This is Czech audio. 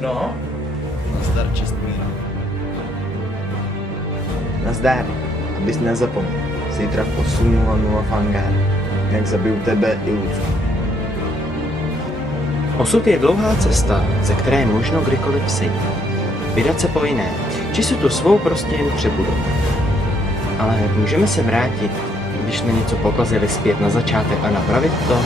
No, Nazdar, Čestmíra. Nazdar, abys nezapomněl. Zítra v 8:00 v hangáru. Jak zabiju tebe i Lucku. Osud je dlouhá cesta, ze které je možno kdykoliv sejít. Vydat se po jiné, či si tu svou prostě jen přebudovat. Ale můžeme se vrátit, když jsme něco pokazili zpět na začátek a napravit to?